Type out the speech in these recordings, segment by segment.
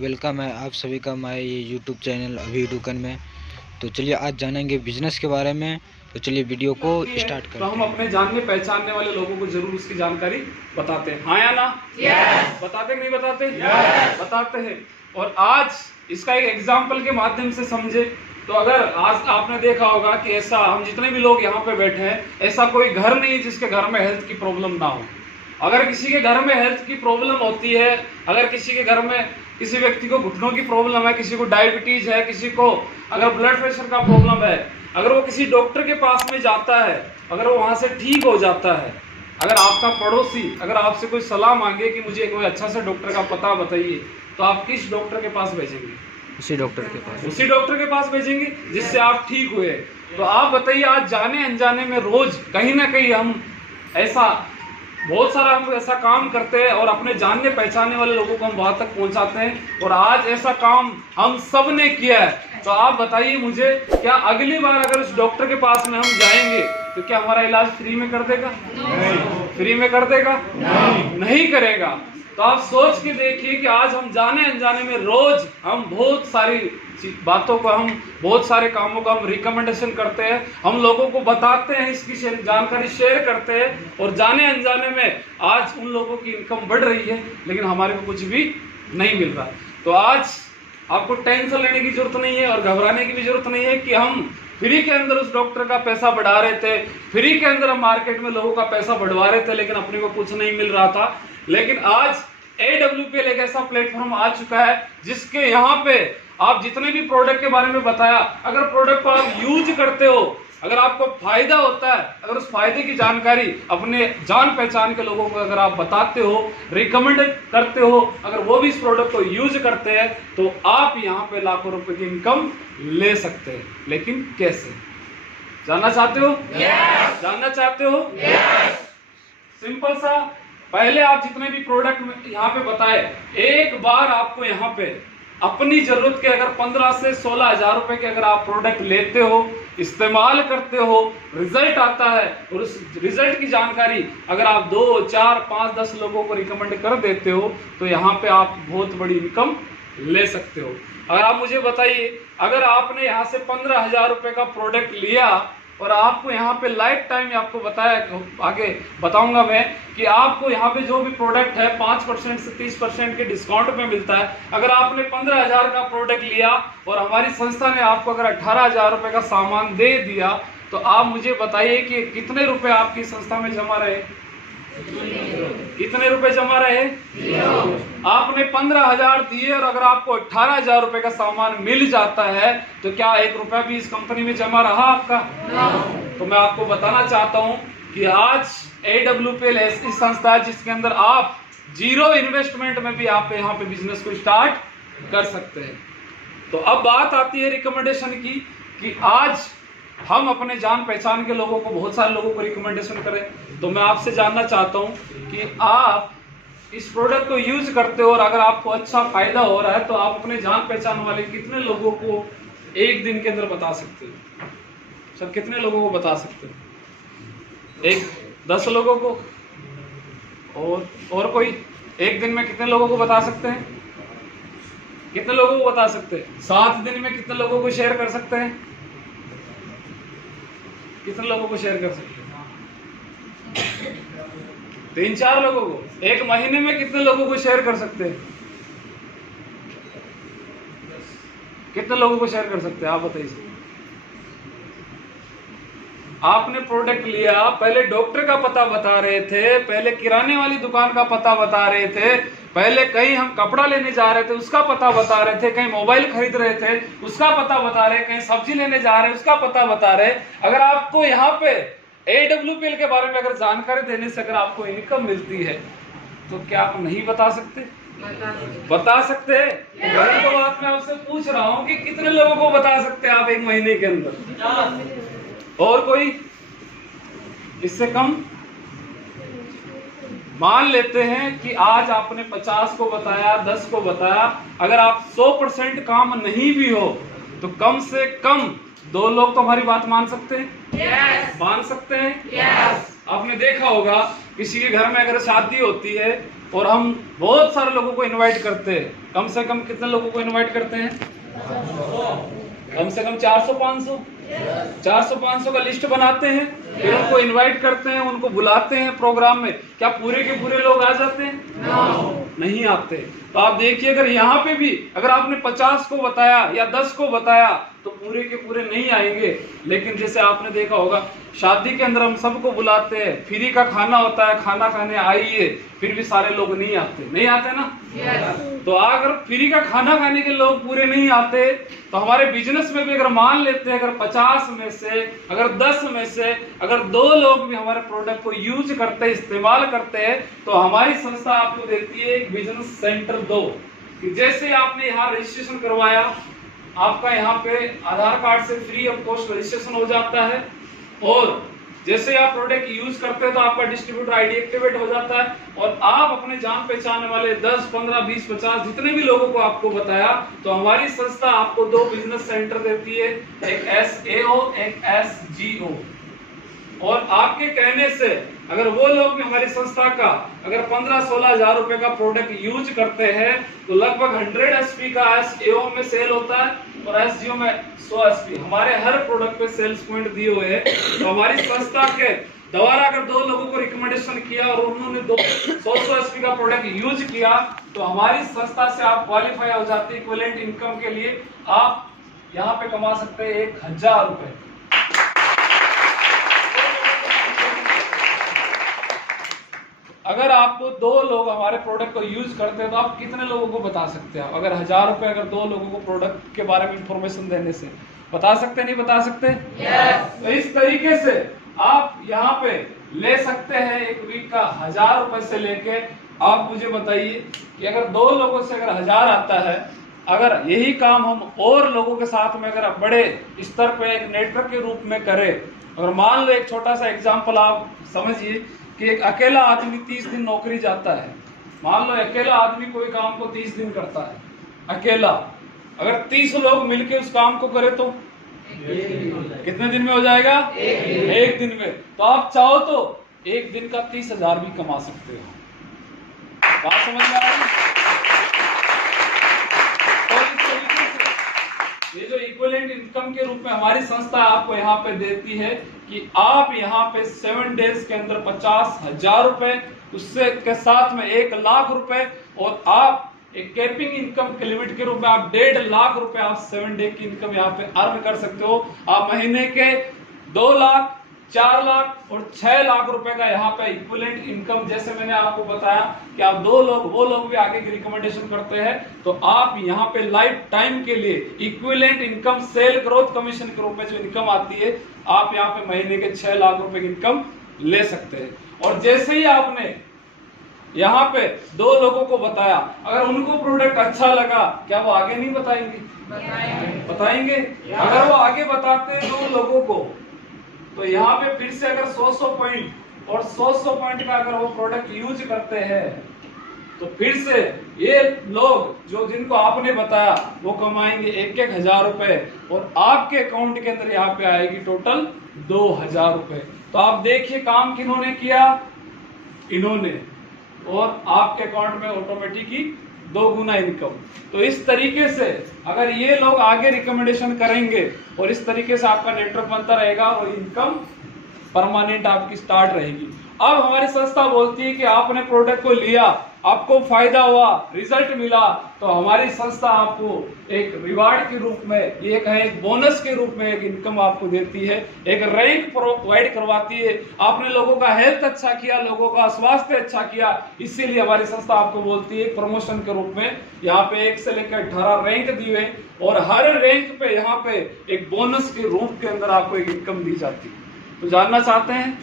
Welcome है आप सभी का हमारे ये यूट्यूब चैनल अभी दुकान में। तो चलिए आज जानेंगे बिजनेस के बारे में। तो चलिए वीडियो को स्टार्ट करते हैं। तो हम अपने जानने पहचानने वाले लोगों को जरूर उसकी जानकारी बताते हैं, हाँ या ना? yes. बताते कि नहीं बताते? yes. बताते हैं। और आज इसका एक एग्जाम्पल के माध्यम से समझे तो अगर आज आपने देखा होगा कि ऐसा हम जितने भी लोग यहाँ पे बैठे हैं, ऐसा कोई घर नहीं है जिसके घर में हेल्थ की प्रॉब्लम ना हो। अगर किसी के घर में हेल्थ की प्रॉब्लम होती है, अगर किसी के घर में किसी व्यक्ति को घुटनों की प्रॉब्लम है, किसी को डायबिटीज है, किसी को अगर ब्लड प्रेशर का प्रॉब्लम है, अगर वो किसी डॉक्टर के पास में जाता है, अगर वो वहां से ठीक हो जाता है, अगर आपका पड़ोसी अगर आपसे कोई सलाह मांगे कि मुझे कोई अच्छा सा डॉक्टर का पता बताइए, तो आप किस डॉक्टर के पास भेजेंगे? उसी डॉक्टर के पास भेजेंगे जिससे आप ठीक हुए। तो आप बताइए, आज जाने अनजाने में रोज कहीं ना कहीं हम ऐसा बहुत सारा हम ऐसा काम करते हैं और अपने जानने पहचानने वाले लोगों को हम वहां तक पहुंचाते हैं। और आज ऐसा काम हम सब ने किया है। तो आप बताइए मुझे, क्या अगली बार अगर उस डॉक्टर के पास में हम जाएंगे तो क्या हमारा इलाज फ्री में कर देगा? नहीं। फ्री में कर देगा? नहीं करेगा। तो आप सोच के देखिए कि आज हम जाने अनजाने में रोज हम बहुत सारी बातों को, हम बहुत सारे कामों का हम रिकमेंडेशन करते हैं, हम लोगों को बताते हैं, इसकी जानकारी शेयर करते हैं, और जाने अनजाने में आज उन लोगों की इनकम बढ़ रही है, लेकिन हमारे को कुछ भी नहीं मिल रहा। तो आज आपको टेंशन लेने की जरूरत नहीं है और घबराने की भी जरूरत नहीं है कि हम फ्री के अंदर उस डॉक्टर का पैसा बढ़ा रहे थे, फ्री के अंदर हम मार्केट में लोगों का पैसा बढ़वा रहे थे, लेकिन अपने को कुछ नहीं मिल रहा था। लेकिन आज AWPL एक ऐसा प्लेटफॉर्म आ चुका है जिसके यहाँ पे आप जितने भी प्रोडक्ट के बारे में बताया, अगर प्रोडक्ट को आप यूज करते हो, अगर आपको फायदा होता है, अगर उस फायदे की जानकारी अपने जान पहचान के लोगों को अगर आप बताते हो, रिकमेंड करते हो, अगर वो भी इस प्रोडक्ट को यूज करते हैं, तो आप यहाँ पे लाखों रुपए की इनकम ले सकते हैं। लेकिन कैसे? जानना चाहते हो? yes. जानना चाहते हो? yes. सिंपल सा, पहले आप जितने भी प्रोडक्ट यहाँ पे बताए, एक बार आपको यहाँ पे अपनी जरूरत के अगर 15 से 16 हजार रुपए के अगर आप प्रोडक्ट लेते हो, इस्तेमाल करते हो, रिजल्ट आता है, और उस रिजल्ट की जानकारी अगर आप 2, 4, 5, 10 लोगों को रिकमेंड कर देते हो, तो यहाँ पे आप बहुत बड़ी इनकम ले सकते हो। अगर आप मुझे बताइए, अगर आपने यहाँ से 15,000 रुपए का प्रोडक्ट लिया और आपको यहाँ पे लाइफ टाइम आपको बताया, आगे बताऊंगा मैं, कि आपको यहाँ पे जो भी प्रोडक्ट है 5% से 30% के डिस्काउंट में मिलता है। अगर आपने 15,000 का प्रोडक्ट लिया और हमारी संस्था ने आपको अगर 18,000 रुपए का सामान दे दिया, तो आप मुझे बताइए कि कितने रुपए आपकी संस्था में जमा रहे? कितने रुपए जमा रहे? आपने 15,000 दिए और अगर आपको 18,000 रुपए का सामान मिल जाता है, तो क्या 1 रुपया भी इस कंपनी में जमा रहा आपका? तो मैं आपको बताना चाहता हूं कि आज AWPL ऐसी संस्था है जिसके अंदर आप जीरो इन्वेस्टमेंट में भी आप यहाँ पे बिजनेस को स्टार्ट कर सकते हैं। तो अब बात आती है रिकमेंडेशन की, कि आज हम अपने जान पहचान के लोगों को, बहुत सारे लोगों को रिकमेंडेशन करें। तो मैं आपसे जानना चाहता हूं कि आप इस प्रोडक्ट को यूज करते हो और अगर आपको अच्छा फायदा हो रहा है, तो आप अपने जान पहचान वाले कितने लोगों को एक दिन के अंदर बता सकते हो? सर, कितने लोगों को बता सकते हो? 10 लोगों को? और कोई? एक दिन में कितने लोगों को बता सकते हैं? कितने लोगों को बता सकते हैं? 7 दिन में कितने लोगों को शेयर कर सकते हैं? कितने लोगों को शेयर कर सकते हैं? 3-4 लोगों को। एक महीने में कितने लोगों को शेयर कर सकते हैं? कितने लोगों को शेयर कर सकते हैं आप बताइए। आपने प्रोडक्ट लिया, पहले डॉक्टर का पता बता रहे थे, पहले किराने वाली दुकान का पता बता रहे थे, पहले कहीं हम कपड़ा लेने जा रहे थे उसका पता बता रहे थे, कहीं मोबाइल खरीद रहे थे उसका पता बता रहे, कहीं सब्जी लेने जा रहे हैं उसका पता बता रहे। अगर आपको यहाँ पे AWPL के बारे में अगर जानकारी देने से अगर आपको इनकम मिलती है, तो क्या आप नहीं बता सकते? बता सकते हैं। वही तो बात मैं आपसे पूछ रहा हूँ कि कितने लोगों को बता सकते हैं आप एक महीने के अंदर? और कोई? इससे कम? मान लेते हैं कि आज आपने 50 को बताया, 10 को बताया, अगर आप 100% काम नहीं भी हो, तो कम से कम 2 लोग तो हमारी बात मान सकते हैं? yes. मान सकते हैं? yes. आपने देखा होगा किसी के घर में अगर शादी होती है और हम बहुत सारे लोगों को इनवाइट करते हैं। कम से कम कितने लोगों को इनवाइट करते हैं? कम से कम 400-500 का लिस्ट बनाते हैं, फिर उनको इनवाइट करते हैं, उनको बुलाते हैं प्रोग्राम में। क्या पूरे के पूरे लोग आ जाते हैं? नहीं आते। तो आप देखिए, अगर यहाँ पे भी अगर आपने 50 को बताया या 10 को बताया तो पूरे के पूरे नहीं आएंगे। लेकिन जैसे आपने देखा होगा, शादी के अंदर हम सबको बुलाते हैं, फ्री का खाना होता है, खाना खाने आइए, फिर भी सारे लोग नहीं आते ना। तो अगर फ्री का खाना खाने के लोग पूरे नहीं आते तो हमारे बिजनेस में भी अगर मान लेते हैं, अगर 50 में से अगर 10 में से अगर 2 लोग भी हमारे प्रोडक्ट को यूज करते हैं, इस्तेमाल करते हैं, तो हमारी संस्था आपको देती है एक बिजनेस सेंटर 2। कि जैसे आपने यहाँ रजिस्ट्रेशन करवाया, आपका यहाँ पे आधार कार्ड से फ्री ऑफ कॉस्ट रजिस्ट्रेशन हो जाता है, और जैसे आप प्रोडक्ट यूज करते हैं तो आपका डिस्ट्रीब्यूटर आईडी एक्टिवेट हो जाता है, और आप अपने जान पहचान वाले 10, 15, 20, 50 जितने भी लोगों को आपको बताया, तो हमारी संस्था आपको 2 बिजनेस सेंटर देती है, एक SAO, एक SGO। और आपके कहने से अगर वो लोग भी हमारी संस्था का अगर 15-16 हजार रुपए का प्रोडक्ट यूज करते हैं तो लगभग 100 SP का SAO में सेल होता है और SGO में 100 SP। हमारे हर प्रोडक्ट पे सेल्स पॉइंट दिए हुए हैं। तो हमारी संस्था के द्वारा अगर 2 लोगों को रिकमेंडेशन किया और उन्होंने 100 SP का प्रोडक्ट यूज किया तो हमारी संस्था से आप क्वालिफाई हो जाते हैं इक्विवेलेंट इनकम के लिए। आप यहाँ पे कमा सकते हैं 1000 रुपए। अगर आपको 2 लोग हमारे प्रोडक्ट को यूज करते हैं तो आप कितने लोगों को बता सकते हैं? अगर 1000 रुपए अगर 2 लोगों को प्रोडक्ट के बारे में इंफॉर्मेशन देने से बता सकते नहीं बता सकते? तो इस तरीके से आप यहाँ पे ले सकते हैं एक वीक का 1000 रुपए से लेके। आप मुझे बताइए कि अगर 2 लोगों से अगर 1000 आता है, अगर यही काम हम और लोगों के साथ में अगर बड़े स्तर पे एक नेटवर्क के रूप में करें, अगर मान लो एक छोटा सा एग्जांपल आप समझिए कि एक अकेला आदमी 30 दिन नौकरी जाता है। मान लो अकेला आदमी कोई काम को 30 दिन करता है अकेला, अगर 30 लोग मिलके उस काम को करें तो कितने दिन में हो जाएगा? एक दिन में। तो आप चाहो तो एक दिन का 30,000 भी कमा सकते हो। बात समझ में आ रही? ये जो इक्विवेलेंट इनकम के रूप में हमारी संस्था आपको यहाँ पे देती है कि आप यहाँ पे 7 डेज के अंदर 50,000 रुपए, उससे के साथ में 1 लाख रुपए, और आप एक कैपिंग इनकम के लिमिट के रूप में आप 1.5 लाख रुपए आप 7 डे की इनकम यहाँ पे अर्न कर सकते हो। आप महीने के 2 लाख, 4 लाख और 6 लाख रुपए का यहाँ पे इक्विवेलेंट इनकम, जैसे मैंने आपको बताया कि आप 2 लोग वो लोग भी आगे की रिकमेंडेशन करते हैं तो आप यहाँ पे लाइफ टाइम के लिए equivalent income sale growth commission के रूप में जो इनकम आती है, आप यहाँ पे महीने के 6 लाख रुपए की इनकम ले सकते हैं। और जैसे ही आपने यहाँ पे 2 लोगों को बताया, अगर उनको प्रोडक्ट अच्छा लगा, क्या वो आगे नहीं बताएंगे? बताएंगे। अगर वो आगे बताते हैं 2 लोगों को, तो यहाँ पे फिर से अगर 100 पॉइंट और 100 पॉइंट का अगर वो प्रोडक्ट यूज करते हैं तो फिर से ये लोग जो जिनको आपने बताया वो कमाएंगे 1,000 रुपए, और आपके अकाउंट के अंदर यहाँ पे आएगी टोटल 2,000 रुपए। तो आप देखिए काम किन्होंने किया? इन्होंने, और आपके अकाउंट में ऑटोमेटिक ही 2 गुना इनकम। तो इस तरीके से अगर ये लोग आगे रिकमेंडेशन करेंगे और इस तरीके से आपका नेटवर्क बनता रहेगा और इनकम परमानेंट आपकी स्टार्ट रहेगी। अब हमारी संस्था बोलती है कि आपने प्रोडक्ट को लिया, आपको फायदा हुआ, रिजल्ट मिला, तो हमारी संस्था आपको एक रिवार्ड के रूप में, एक है एक बोनस के रूप में एक इनकम आपको देती है, एक रैंक प्रोवाइड करवाती है। आपने लोगों का हेल्थ अच्छा किया, लोगों का स्वास्थ्य अच्छा किया, इसीलिए हमारी संस्था आपको बोलती है प्रमोशन के रूप में यहाँ पे 1 से लेकर 18 रैंक दिए, और हर रैंक पे यहाँ पे एक बोनस के रूप के अंदर आपको एक इनकम दी जाती है। तो जानना चाहते हैं?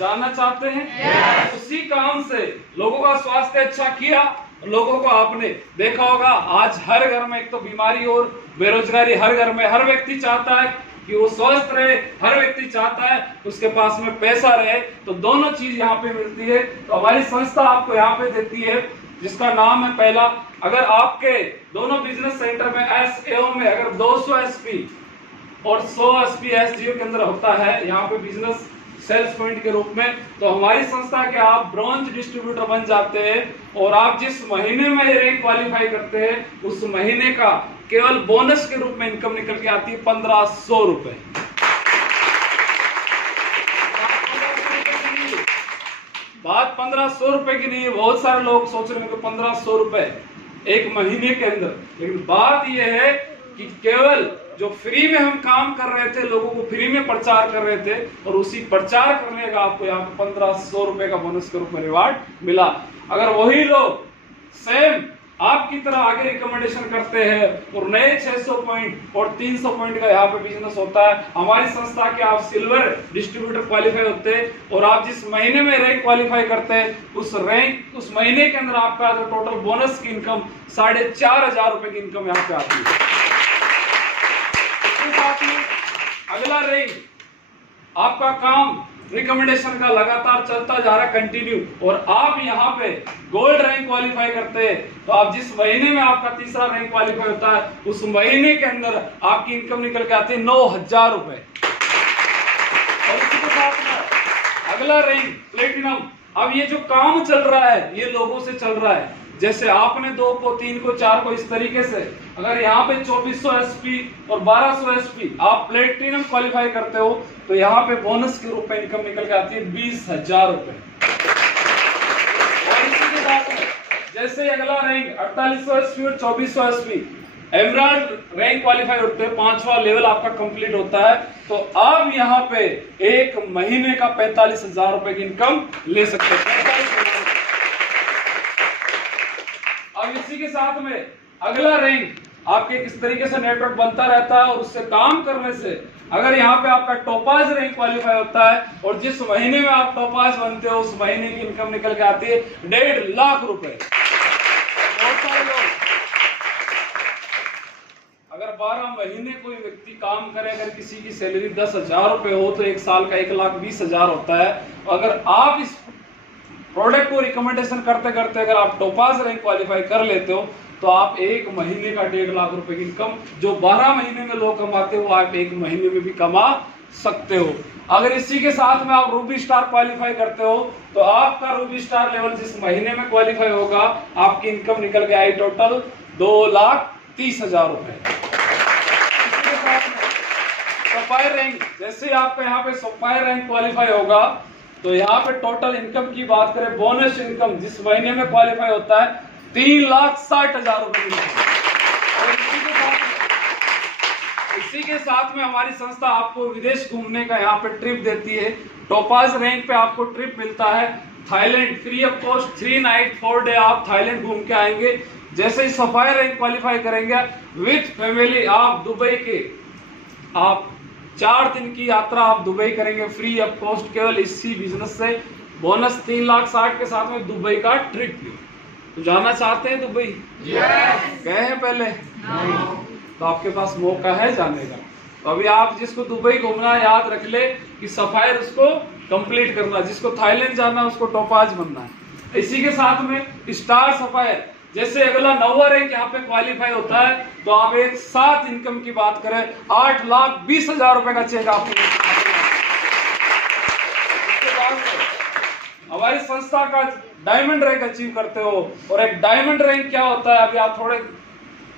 जानना चाहते हैं? उसी काम से लोगों का स्वास्थ्य अच्छा किया, लोगों को आपने देखा होगा आज हर घर में एक तो बीमारी और बेरोजगारी, हर घर में हर व्यक्ति चाहता है कि वो स्वस्थ रहे, हर व्यक्ति चाहता है उसके पास में पैसा रहे, तो दोनों चीज यहाँ पे मिलती है। तो हमारी संस्था आपको यहाँ पे देती है जिसका नाम है पहला, अगर आपके दोनों बिजनेस सेंटर में SAO में अगर 200 SP और 100 SP SGO के अंदर होता है, यहाँ पे बिजनेस सेल्स पॉइंट के रूप में। तो हमारी संस्था के आप ब्रॉन्ज डिस्ट्रीब्यूटर बन जाते हैं और आप जिस महीने में रैंक क्वालिफाई करते हैं उस महीने का केवल बोनस के रूप में इनकम निकल के आती है 1500 रुपए। बात 1500 रुपए की नहीं है। बहुत सारे लोग सोच रहे हैं कि 1500 रुपए एक महीने के अंदर, लेकिन बात यह है कि केवल जो फ्री में हम काम कर रहे थे, लोगों को फ्री में प्रचार कर रहे थे और उसी प्रचार करने का आपको यहाँ पे 1500 रुपए का बोनस के रूप में रिवार्ड मिला। अगर वही लोग सेम आपकी तरह आगे रिकमेंडेशन करते हैं और नए 600 पॉइंट और 300 पॉइंट का यहाँ पे बिजनेस होता है, हमारी संस्था के आप सिल्वर डिस्ट्रीब्यूटर क्वालिफाई होते हैं और आप जिस महीने में रैंक क्वालिफाई करते हैं उस महीने के अंदर आपका टोटल बोनस की इनकम 4500 रुपए की इनकम यहाँ पे आती है। अगला रैंक आपका काम रिकमेंडेशन का लगातार चलता जा रहा है कंटिन्यू, और आप यहाँ पे गोल्ड रैंक क्वालिफाई करते हैं तो आप जिस महीने में आपका तीसरा रैंक क्वालिफाई होता है उस महीने के अंदर आपकी इनकम निकल के आती है 9000 रुपए। और इसी के साथ में अगला रैंक प्लेटिनम। अब ये जो काम चल रहा है ये लोगों से चल रहा है। जैसे आपने 2 को 3 को 4 को इस तरीके से, अगर यहाँ पे 2400 एसपी और 1200 एसपी आप प्लेटिनम क्वालिफाई करते हो तो यहाँ पे बोनस के रूप में इनकम निकल के आती है 20000 रुपए। और इसी के साथ में जैसे अगला रैंक 4800 एसपी और 2400 एसपी एमराल्ड रैंक क्वालिफाई होते हैं, 5वां लेवल आपका कंप्लीट होता है तो आप यहाँ पे एक महीने का 45,000 रुपए की इनकम ले सकते हैं। अब इसी के साथ में अगला रैंक आपके किस तरीके से नेटवर्क बनता रहता है और उससे काम करने से अगर यहाँ पे आपका टोपाज रैंक क्वालिफाई होता है और जिस महीने में आप टोपाज बनते हो उस महीने की इनकम निकल के आती है 1.5 लाख रुपए। बहुत सारे लोग अगर 12 महीने कोई व्यक्ति काम करे, अगर किसी की सैलरी 10,000 रुपए हो तो एक साल का 1,20,000 होता है। अगर आप इस प्रोडक्ट को रिकमेंडेशन करते करते अगर आप टोपाज रैंक क्वालिफाई कर लेते हो तो आप एक महीने का 1.5 लाख रुपए की इनकम जो 12 महीने में लोग कमाते हो आप एक महीने में भी कमा सकते हो। अगर इसी के साथ में आप रूबी स्टार क्वालिफाई करते हो तो आपका रूबी स्टार लेवल जिस महीने में क्वालिफाई होगा आपकी इनकम निकल के आई टोटल 2,30,000 रुपए। इसके साथ में सफायर रैंक, जैसे आपका यहाँ पे सफायर रैंक क्वालिफाई होगा तो यहाँ पे टोटल इनकम की बात करें, बोनस इनकम जिस महीने में क्वालिफाई होता है 3,60,000 रुपए मिलते हैं। और इसी के साथ में हमारी संस्था आपको विदेश घूमने का यहाँ पे ट्रिप देती है। टोपाज रैंक पे आपको ट्रिप मिलता है Thailand, free of cost 3 night 4 day आप थाईलैंड घूम के आएंगे। जैसे ही सफायर रैंक क्वालिफाई करेंगे विथ फैमिली आप दुबई के 4 दिन की यात्रा आप दुबई करेंगे फ्री ऑफ कॉस्ट केवल इसी बिजनेस से। बोनस 3,60,000 के साथ में दुबई का ट्रिप। तो जाना चाहते हैं दुबई? गए हैं पहले? तो आपके पास मौका है जाने का। तो अभी आप जिसको दुबई घूमना याद रख ले कि सफायर उसको कंप्लीट करना, जिसको थाईलैंड जाना उसको टोपाज बनना है। इसी के साथ में स्टार सफायर, जैसे अगला 9वां रैंक यहाँ पे क्वालिफाई होता है तो आप एक साथ इनकम की बात करें 8,20,000 रुपए का चेक आपको। हमारी संस्था का डायमंड रैंक अचीव करते हो। और एक डायमंड रैंक क्या होता है अभी आप थोड़े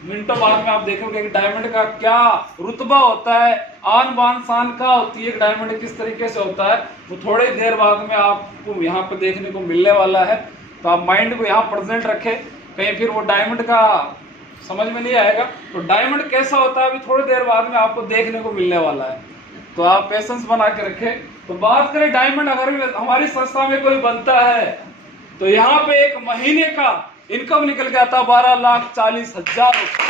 मिनटों बाद में आप देखोगे कि डायमंड का क्या रुतबा होता है, आन बान शान का होती है, डायमंड किस तरीके से होता है वो थोड़ी देर बाद में आपको यहाँ पे देखने को मिलने वाला है। तो आप माइंड को यहाँ प्रेजेंट रखें, कहीं फिर वो डायमंड का समझ में नहीं आएगा। तो डायमंड कैसा होता है अभी थोड़ी देर बाद में आपको देखने को मिलने वाला है, तो आप पेशेंस बना के रखें। तो बात करें डायमंड, अगर हमारी संस्था में कोई बनता है तो यहाँ पे एक महीने का इनकम निकल के आता 12,40,000 रुपए।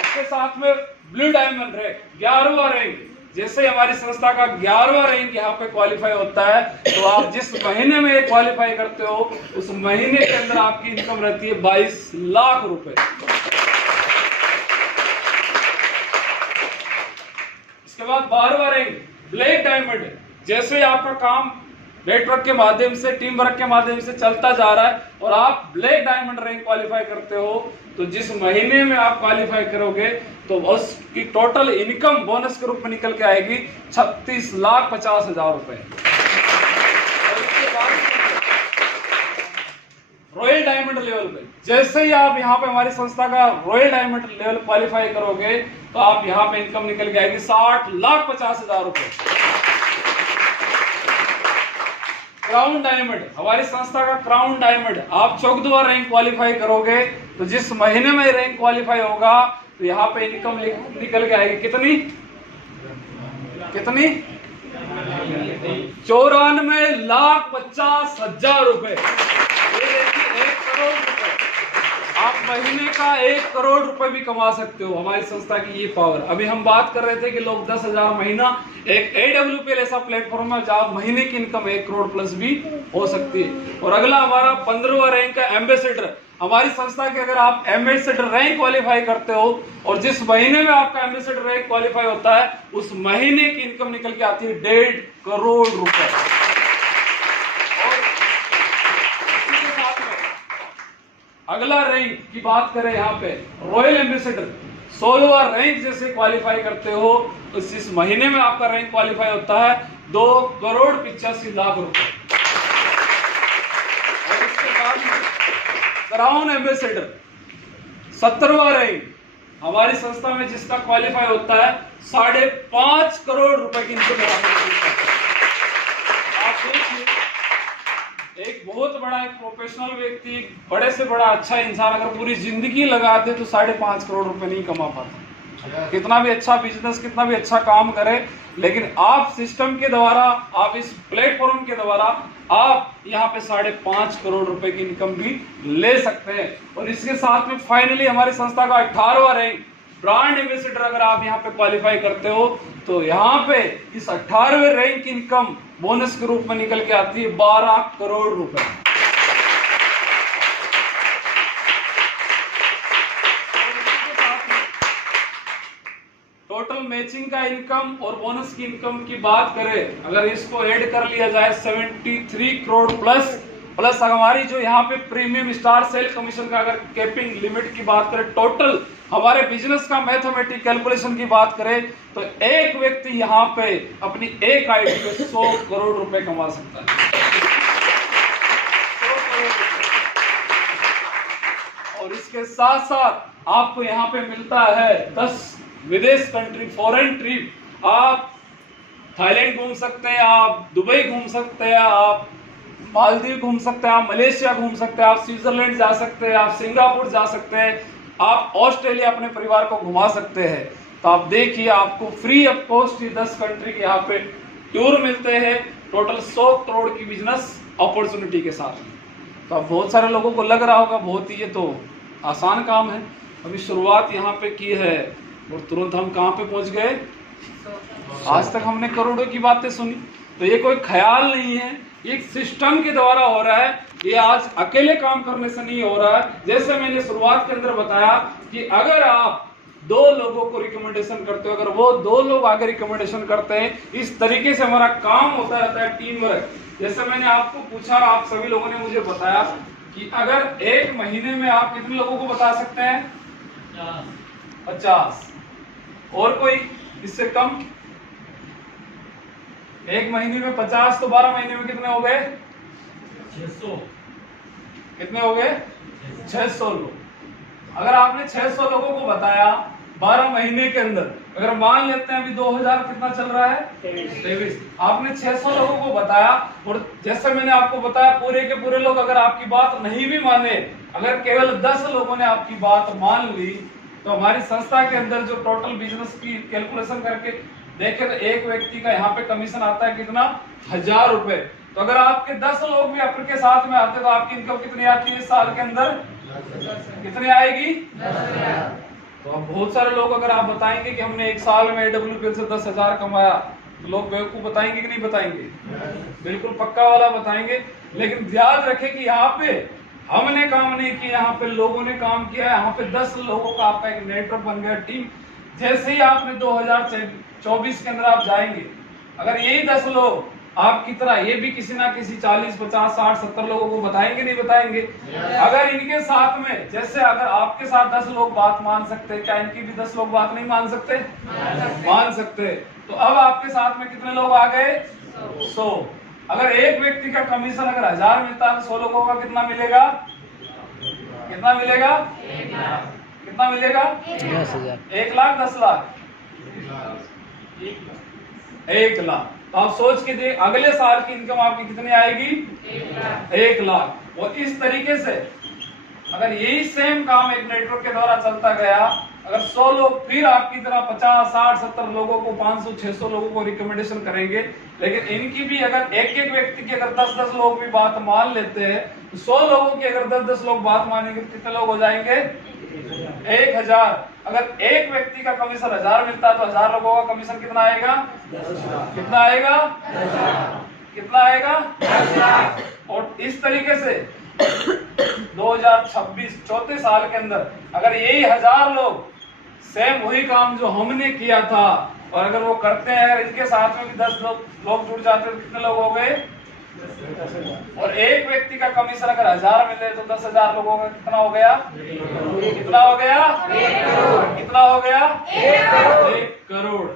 इसके साथ में ब्लू डायमंड रैंक 11वां रैंक, जैसे हमारी संस्था का 11वां रैंक यहाँ पे क्वालिफाई होता है तो आप जिस महीने में क्वालिफाई करते हो उस महीने के अंदर आपकी इनकम रहती है 22 लाख रुपए। इसके बाद 12वां रैंक ब्लैक डायमंड, जैसे आपका काम नेटवर्क के माध्यम से, टीम वर्क के माध्यम से चलता जा रहा है और आप ब्लैक डायमंड रैंक क्वालिफाई करते हो, तो जिस महीने में आप क्वालिफाई करोगे तो उसकी टोटल इनकम बोनस के रूप में निकल के आएगी 36,50,000 रुपए। और उसके बाद रॉयल डायमंड लेवल पे जैसे ही आप यहाँ पे हमारी संस्था का रॉयल डायमंड लेवल क्वालिफाई करोगे तो आप यहाँ पे इनकम निकल के आएगी 60,50,000 रुपए। क्राउन डायमंड, हमारी संस्था का क्राउन डायमंड, आप 14वां रैंक क्वालिफाई करोगे तो जिस महीने में रैंक क्वालिफाई होगा तो यहाँ पे इनकम निकल के आएगी कितनी 94,50,000 रुपए। ये देखिए 1 करोड़ रुपए, आप महीने का 1 करोड़ रुपए भी कमा सकते हो। हमारी संस्था की ये पावर। अभी हम बात कर रहे थे कि लोग 10,000 महीना, एक AWPL ऐसा प्लेटफॉर्म है जहाँ महीने की इनकम 1 करोड़ प्लस भी हो सकती है। और अगला हमारा 15वां रैंक है एम्बेसडर। हमारी संस्था के अगर आप एम्बेसडर रैंक क्वालिफाई करते हो और जिस महीने में आपका एम्बेसडर रैंक क्वालिफाई होता है उस महीने की इनकम निकल के आती है 1.5 करोड़ रुपए। अगला रैंक की बात करें यहाँ पे रॉयल एम्बेसडर, 16वां रैंक जैसे क्वालिफाई करते हो तो इस महीने में आपका रैंक क्वालिफाई होता है 2,85,00,000 रुपए। और इसके बाद क्राउन एम्बेसडर 17वां रैंक, हमारी संस्था में जिसका क्वालिफाई होता है 5.5 करोड़ रुपए की इनकम है। आप देखिए एक बहुत बड़ा एक प्रोफेशनल व्यक्ति, बड़े से बड़ा अच्छा इंसान अगर पूरी जिंदगी लगा दे तो 5.5 करोड़ रुपए नहीं कमा पाता। कितना भी अच्छा बिजनेस, कितना भी अच्छा काम करे, लेकिन आप सिस्टम के द्वारा, आप इस प्लेटफॉर्म के द्वारा आप यहाँ पे 5.5 करोड़ रुपए की इनकम भी ले सकते हैं। और इसके साथ में फाइनली हमारी संस्था का 18वां रैंक ब्रांड एम्बेसडर अगर आप यहाँ पे क्वालिफाई करते हो तो यहाँ पे इस 18वें रैंक की इनकम बोनस के रूप में निकल के आती है 12 करोड़ रुपए। टोटल मैचिंग का इनकम और बोनस की इनकम की बात करें, अगर इसको ऐड कर लिया जाए 73 करोड़ प्लस हमारी जो यहाँ पे प्रीमियम स्टार सेल कमीशन का अगर कैपिंग लिमिट की बात करें, टोटल हमारे बिजनेस का मैथमेटिक कैलकुलेशन की बात करें तो एक व्यक्ति यहाँ पे अपनी एक आईडी पे 100 करोड़ रुपए कमा सकता है। 100 करोड़ रुपए। और इसके साथ साथ आपको यहाँ पे मिलता है 10 विदेश कंट्री फॉरेन ट्रिप। आप थाईलैंड घूम सकते हैं, आप दुबई घूम सकते हैं, आप मालदीव घूम सकते हैं, आप मलेशिया घूम सकते हैं, आप स्विट्जरलैंड जा सकते हैं, आप सिंगापुर जा सकते हैं, आप ऑस्ट्रेलिया अपने परिवार को घुमा सकते हैं। तो आप देखिए आपको फ्री ऑफ कॉस्ट 10 कंट्री के यहाँ पे टूर मिलते हैं टोटल 100 करोड़ की बिजनेस अपॉर्चुनिटी के साथ। तो अब बहुत सारे लोगों को लग रहा होगा बहुत ही ये तो आसान काम है, अभी शुरुआत यहाँ पे की है और तुरंत हम कहाँ पे पहुँच गए। आज तक हमने करोड़ों की बातें सुनी, तो ये कोई ख्याल नहीं है, एक सिस्टम के द्वारा हो रहा है। ये आज अकेले काम करने से नहीं हो रहा है। जैसे मैंने शुरुआत के अंदर बताया कि अगर आप 2 लोगों को रिकमेंडेशन करते हो, अगर वो 2 लोग आगे रिकमेंडेशन करते हैं, इस तरीके से हमारा काम होता रहता है, टीम वर्क। जैसे मैंने आपको पूछा, आप सभी लोगों ने मुझे बताया कि अगर एक महीने में आप कितने लोगों को बता सकते हैं? 50। और कोई इससे कम? एक महीने में 50 तो 12 महीने में कितने हो गए? 600। कितने हो गए? 600 लोग। अगर आपने 600 लोगों को बताया 12 महीने के अंदर, अगर मान लेते हैं अभी 2000 कितना चल रहा है? 23। आपने 600 लोगों को बताया और जैसे मैंने आपको बताया पूरे के पूरे लोग अगर आपकी बात नहीं भी माने, अगर केवल 10 लोगों ने आपकी बात मान ली तो हमारी संस्था के अंदर जो टोटल बिजनेस की कैलकुलेशन करके देखें तो एक व्यक्ति का यहाँ पे कमीशन आता है कितना? 1000 रुपए। तो अगर आपके 10 लोग भी आपके साथ में आते तो आपकी इनकम कितनी आती है इस साल के अंदर? कितनी आएगी? 10,000। तो अब बहुत सारे लोग अगर आप बताएंगे कि हमने एक साल में AWPL से 10,000 कमाया तो लोग बेवकूफ बताएंगे कि नहीं बताएंगे? बिल्कुल पक्का वाला बताएंगे। लेकिन ध्यान रखें कि यहाँ पे हमने काम नहीं किया, यहाँ पे लोगों ने काम किया। यहाँ पे 10 लोगों का आपका एक नेटवर्क बन गया, टीम। जैसे ही आपने 2024 के अंदर आप जाएंगे, अगर यही 10 लोग आपकी तरह ये भी किसी ना किसी 40, 50, 60, 70 लोगों को बताएंगे, नहीं बताएंगे? अगर इनके साथ में, जैसे अगर आपके साथ 10 लोग बात मान सकते, क्या इनकी भी 10 लोग बात नहीं मान सकते? मान सकते। तो अब आपके साथ में कितने लोग आ गए? 100। अगर एक व्यक्ति का कमीशन अगर 1000 मिलता है तो 100 लोगों का कितना मिलेगा? कितना मिलेगा? कितना मिलेगा? 10,000। 1 लाख, 10 लाख, 1 लाख। तो आप सोच के देखिए अगले साल की इनकम आपकी कितनी आएगी? 1 लाख। और इस तरीके से अगर यही सेम काम एक नेटवर्क के द्वारा चलता गया, अगर 100 लोग फिर आपकी तरह 50, 60, 70 लोगों को, 500, 600 लोगों को रिकमेंडेशन करेंगे, लेकिन इनकी भी अगर एक एक व्यक्ति की अगर 10-10 लोग भी बात मान लेते हैं तो 100 लोगों की अगर 10-10 लोग बात मानेंगे तो कितने लोग हो जाएंगे? 1000। अगर एक व्यक्ति का कमीशन 1000 मिलता है तो 1000 लोगों का कमीशन कितना आएगा? कितना आएगा? कितना आएगा? 10,000। और इस तरीके से 2026 चौथे साल के अंदर अगर यही 1000 लोग सेम वही काम जो हमने किया था और अगर वो करते हैं, अगर इनके साथ में भी 10 लोग जुड़ जाते हैं तो कितने लोग हो गए? और एक व्यक्ति का कमीशन अगर 1000 मिले तो 10,000 लोगों का कितना हो गया? कितना हो गया? कितना हो गया? 1 करोड़।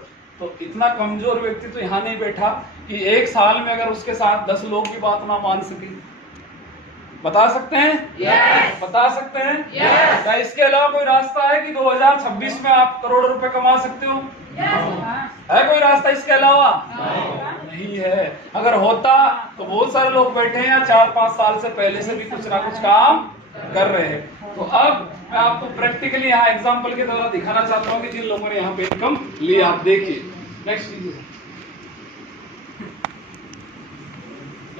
तो इतना कमजोर व्यक्ति तो यहाँ नहीं बैठा कि एक साल में अगर उसके साथ 10 लोग की बात ना मान सके। बता सकते हैं? yes. बता सकते हैं? yes. क्या इसके अलावा कोई रास्ता है कि 2026 में आप करोड़ रुपए कमा सकते हो? yes. है कोई रास्ता इसके अलावा? नहीं है। अगर होता तो बहुत सारे लोग बैठे हैं 4-5 साल से पहले से भी कुछ ना कुछ काम कर रहे हैं। तो अब मैं आपको प्रैक्टिकली यहाँ एग्जांपल के द्वारा दिखाना चाहता हूँ कि जिन लोगों ने यहाँ पे इनकम ली, आप देखिए। नेक्स्ट कीजिए।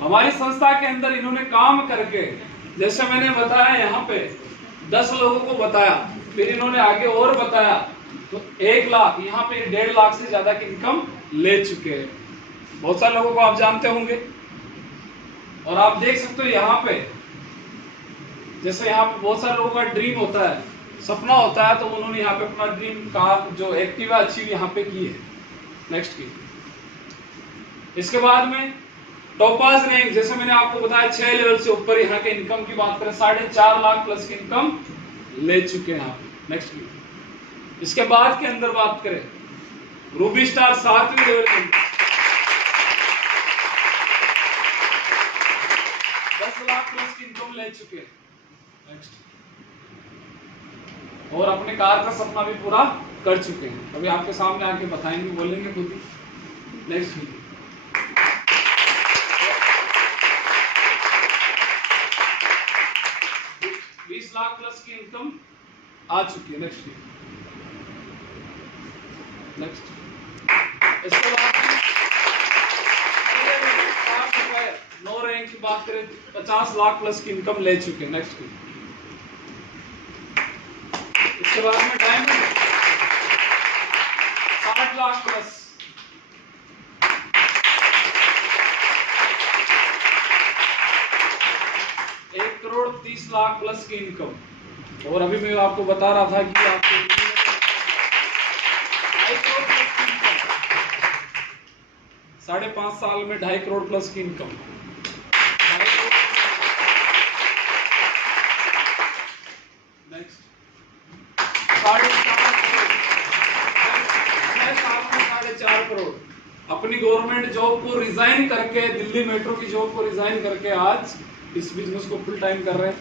हमारी संस्था के अंदर इन्होंने काम करके, जैसे मैंने बताया यहाँ पे 10 लोगों को बताया, फिर इन्होंने आगे और बताया तो 1 लाख, यहाँ पे 1.5 लाख से ज्यादा की इनकम ले चुके हैं। बहुत सारे लोगों को आप जानते होंगे। और आप देख सकते हो यहाँ पे, जैसे यहाँ पे बहुत सारे लोगों का ड्रीम होता है, सपना होता है, तो उन्होंने यहाँ पे अपना ड्रीम का जो एक्टिवा अचीव यहाँ पे की है। नेक्स्ट की। इसके बाद में टॉपाज रैंक, जैसे मैंने आपको बताया 6 लेवल से ऊपर यहाँ के इनकम की बात करें 4.5 लाख प्लस की इनकम ले चुके हैं आप। नेक्स्ट की। इसके बाद के अंदर बात करें रूबी स्टार 7वीं लेवल की 10 लाख प्लस की इनकम ले चुके हैं। नेक्स्ट। और अपने कार का सपना भी पूरा कर चुके हैं, अभी आपके सामने आके बताएंगे, बोलेंगे खुद ही। नेक्स्ट। 20 लाख प्लस की इनकम आ चुकी है। नेक्स्ट। इसके बाद 9 रैंक की बात करें 50 लाख प्लस की इनकम ले चुके हैं। नेक्स्ट। इसके बाद में diamond 60 lakh plus, 1 crore 30 lakh plus की इनकम। और अभी मैं आपको बता रहा था कि आपको 5.5 साल में 2.5 करोड़ प्लस की इनकम। नेक्स्ट। 4.5 करोड़ अपनी गवर्नमेंट जॉब को रिजाइन करके, दिल्ली मेट्रो की जॉब को रिजाइन करके आज इस बिजनेस को फुल टाइम कर रहे हैं,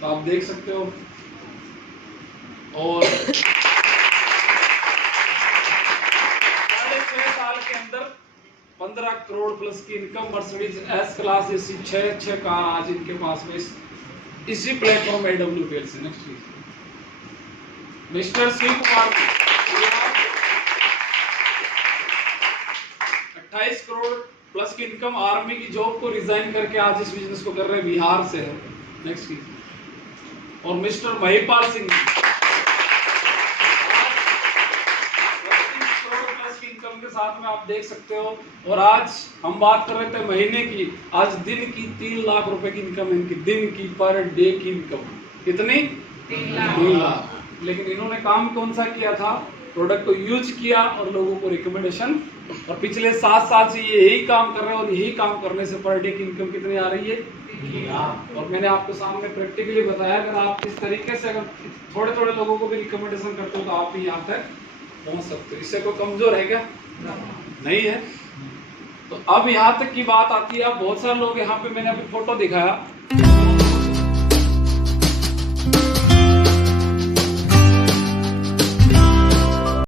तो आप देख सकते हो। और 6.5 साल के अंदर 15 करोड़ प्लस की इनकम, मर्सिडीज एस क्लास जैसी 6 कार आज इनके पास में इसी प्लेटफॉर्म AWPL से। Next. Mister Shiv Kumar 28 crore plus की इनकम, आर्मी की जॉब को रिजाइन करके आज इस बिजनेस को कर रहे हैं, बिहार से है। नेक्स्ट की। और मिस्टर महिपाल सिंह 30 करोड़ प्लस की इनकम के साथ में आप देख सकते हो। और आज हम बात कर रहे थे महीने की, आज दिन की 3 लाख रुपए की इनकम है इनकी, दिन की पर डे की इनकम कितनी? 3 लाख। लेकिन इन्होंने काम कौन सा किया था? प्रोडक्ट को यूज किया और लोगों को रिकमेंडेशन और पिछले 7 साल से ये यही काम कर रहे हैं और यही काम करने से पर डे की इनकम कितनी आ रही है। और मैंने आपको सामने प्रैक्टिकली बताया, अगर आप इस तरीके से अगर थोड़े थोड़े लोगों को भी रिकमेंडेशन करते हो तो आप भी यहाँ तक पहुँच सकते हो। इससे कोई कमजोर है क्या? नहीं है। तो अब यहाँ तक की बात आती है, अब बहुत सारे लोग यहाँ पे मैंने अभी फोटो दिखाया,